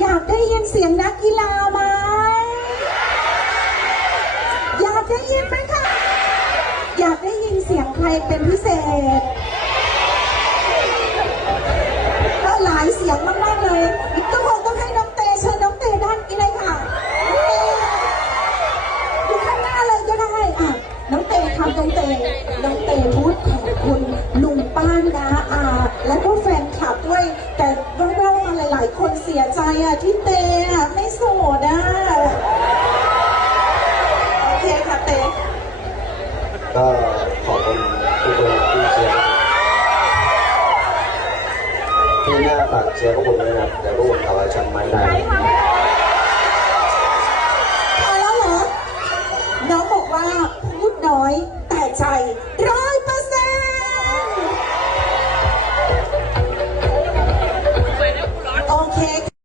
อยากได้ยินเสียงนักกีฬาไหมอยากได้ยินไหมคะ อยากได้ยินเสียงใครเป็นพิเศษ ก็หลายเสียงมากๆเลยก็คงต้องให้น้องเตเชิญน้องเตด้านนี้เลยค่ะน้องเตอยู่ข้างหน้าเลยก็ได้อะน้องเตทำน้องเตน้องเตพูดขอบคุณลุ เสียใจอะที่เตะไม่โสดอะโอเคค่ะเตก็ขอบคุณทุกคนที่เชียร์ที่หน้าปากเชียร์พวกผมด้วยนะแต่ก็คนอาไว้ชั้ไม่ได้พอแล้วเหรอน้องบอกว่าพูดน้อยแต่ใจ